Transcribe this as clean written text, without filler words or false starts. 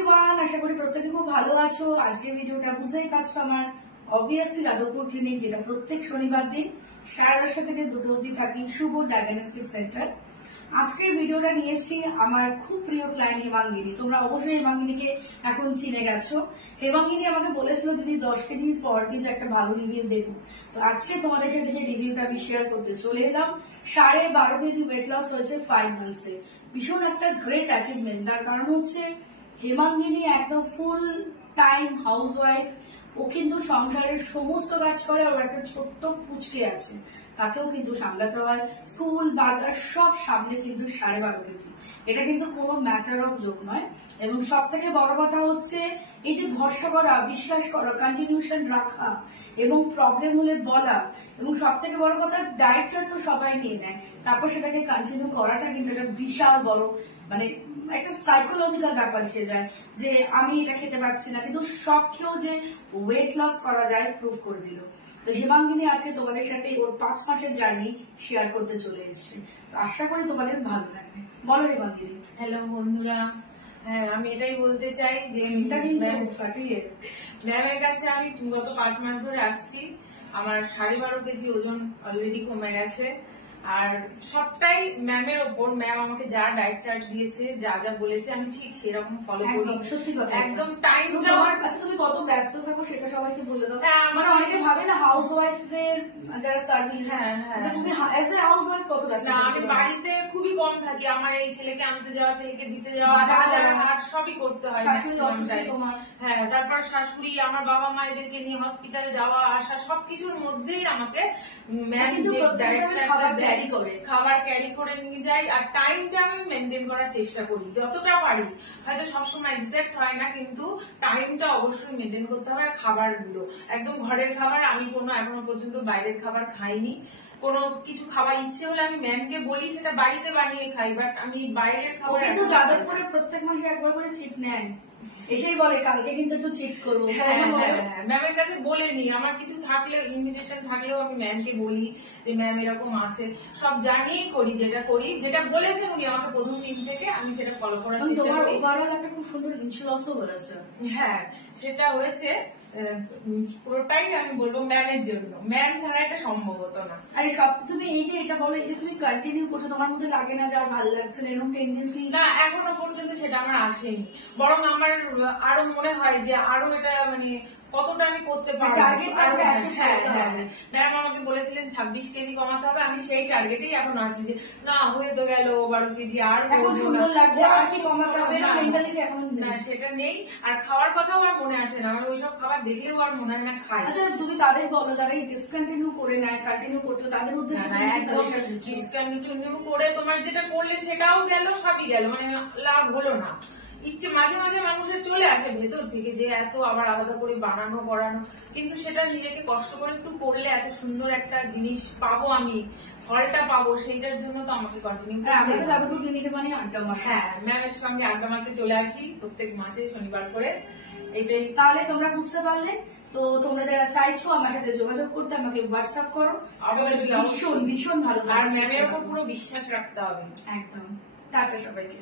Everyone, আশা করি প্রত্যেকে খুব ভালো আছো। আজকের ভিডিওটা বুঝতেই পারছো আমার অবভিয়াসলি যাদবপুর ক্লিনিক, যেটা প্রত্যেক শনিবার দিন 10:30 থেকে 2টো অবধি থাকি, শুভ ডায়াগনস্টিক সেন্টার। আজকের ভিডিওটা নিয়ে এসেছি আমার খুব প্রিয় ক্লায়েন্ট হেমাঙ্গিনী। তোমরা অবশ্যই হেমাঙ্গিনীকে এখন চিনে গেছো। হেমাঙ্গিনী আমাকে বলেছিল দিদি 10 কেজির পর কিন্তু একটা ভালো রিভিউ দেবো, তো আজকে তোমাদের সাথে সেই রিভিউটা আমি শেয়ার করতে চলে এলাম। 12.5 কেজি ওয়েট লস হয়েছে 5 মান্থসে। ভীষণ একটা গ্রেট অ্যাচিভমেন্ট। তার কারণ হচ্ছে হেমাঙ্গিনী একদম ফুল টাইম হাউস ওয়াইফ। ও কিন্তু সংসারের সমস্ত কাজ করে। ওর একটা ছোট্ট পুচকে আছে, তাকেও কিন্তু সামলাতে হয়, স্কুল বাজার সব সামলে কিন্তু 12.5 কেজি। এটা কিন্তু কোনো ম্যাটার অফ জোক নয়। এবং সব থেকে বড় কথা হচ্ছে এই যে ভরসা করা, বিশ্বাস করা, কন্টিনিউশন রাখা এবং প্রবলেম হলে বলা, এবং সব থেকে বড় কথা ডায়েট চার্ট তো সবাই নিয়ে নেয়, তারপর সেটাকে কন্টিনিউ করাটা কিন্তু একটা বিশাল বড় মানে একটা সাইকোলজিক্যাল ব্যাপার এসে যায় যে আমি এটা খেতে পারছি না, কিন্তু সব খেয়েও যে ওয়েট লস করা যায় প্রুভ করে দিল। তো হেমাঙ্গিনী আজকে তোমাদের সাথে ওর 5 মাসের জার্নি শেয়ার করতে চলে এসেছে। তো আশা করি তোমাদের ভালো লাগবে। বলো হেমাঙ্গিনী। হ্যালো বন্ধুরা, হ্যাঁ আমি এটাই বলতে চাই যে ম্যামের কাছে আমি গত 5 মাস ধরে আসছি। আমার 12.5 কেজি ওজন অলরেডি কমে গেছে। আর সবটাই ম্যামের ওপর। ম্যাম আমাকে যা ডায়েট চার্ট দিয়েছে, যা যা বলেছে আমি ঠিক সেরকম ফলো করি। সত্যি কথা, একদম টাইমটা। আচ্ছা তুমি কত ব্যস্ত থাকো সেটা সবাইকে বলে দাও। মানে অনেকে ভাবে না হাউস ওয়াইফদের যারা সার্ভিস, তুমি অ্যাজ এ হাউস ওয়াইফ কত ব্যস্ত? না, আমি বাড়িতে খুবই কম থাকি। আমার এই ছেলেকে আনতে যাওয়া, ছেলেকে দিতে যাওয়া, বাজার হাট সবই করতে হয়। হ্যাঁ, তারপর শাশুড়ি, আমার বাবা মা এদেরকে নিয়ে হসপিটালে যাওয়া আসা সবকিছুর মধ্যেই আমাকে ম্যাম যে ডায়েট চার্ট দেয় খাবার ক্যারি করে নিয়ে যাই। আর টাইমটা আমি মেনটেন করার চেষ্টা করি যতটা পারি। হয়তো সবসময় এক্সাক্ট হয় না, কিন্তু টাইমটা অবশ্যই মেনটেন করতে হবে। আর খাবারগুলো একদম ঘরের খাবার। আমি কোনো এখনো পর্যন্ত বাইরের খাবার খাইনি। কোনো কিছু খাবার ইচ্ছে হলে আমি ম্যামকে বলি সেটা বাড়িতে বানিয়ে খাই, বাট আমি বাইরের খাবার। কিন্তু যাদবপুরে প্রত্যেক মাসে একবার করে চিট নেয়, এসেই বলে কালকে কিন্তু একটু চিট করবো। ম্যামের কাছে বলে নি। আমার কিছু থাকলে, ইনভিটেশন থাকলেও আমি ম্যামকে বলি যে ম্যাম এরকম আছে। সব জানিয়েই করি, যেটা করি, যেটা বলেছেন উনি আমাকে প্রথম দিন থেকে, আমি সেটা ফলো করার চেষ্টা করি। একটা খুব সুন্দর ইনস্যুরেন্সও হয়েছে। হ্যাঁ, সেটা হয়েছে পুরোটাই আমি বলবো ম্যামের জন্য। ম্যাম ছাড়া এটা সম্ভব হতো না। আরে সব তুমি এই যে এটা বলো, এই যে তুমি কন্টিনিউ করছো, তোমার মধ্যে লাগে না যে আর ভালো লাগছে না এরকম টেন্ডেন্সি? না, এখনো পর্যন্ত সেটা আমার আসেনি। বরং আমার আরো মনে হয় যে আরো এটা মানে কতটা আমি করতে পারবো। ম্যাম আমাকে বলেছিলেন 26 কেজি কমাতে হবে। আমি সেই টার্গেটেই এখন আছি যে না, হয়ে তো গেল 12 কেজি, আর কি কমাতে হবে না, সেটা নেই। আর খাওয়ার কথাও আর মনে আসে না। আমার ওইসব খাবার দেখলেও আর মনে হয় না খাই। আচ্ছা তুমি তাদের বলো যারা ডিসকন্টিনিউ করে নেয়, কন্টিনিউ করতে, তাদের উদ্দেশ্যে ডিসকন্টিনিউ করে তোমার যেটা করলে সেটাও গেল, সবই গেল, মানে লাভ হলো না। ইচ্ছে মাঝে মাঝে মানুষের চলে আসে ভেতর থেকে যে এত আবার আলাদা করে বানানো করানো, কিন্তু সেটা নিজেকে কষ্ট করে একটু করলে এত সুন্দর একটা জিনিস পাবো, আমি ফলটা পাবো, সেইটার জন্য তো আমাকে কন্টিনিউ করতে। হ্যাঁ, ম্যামের সঙ্গে আড্ডা মারতে চলে আসি প্রত্যেক মাসে শনিবার করে। এটাই। তাহলে তোমরা বুঝতে পারলে তো। তোমরা যারা চাইছো আমার সাথে যোগাযোগ করতে, আমাকে হোয়াটসঅ্যাপ করো। অবশ্যই ভীষণ ভীষণ ভালো। আর ম্যামের উপর পুরো বিশ্বাস রাখতে হবে। একদম। টাটা সবাইকে।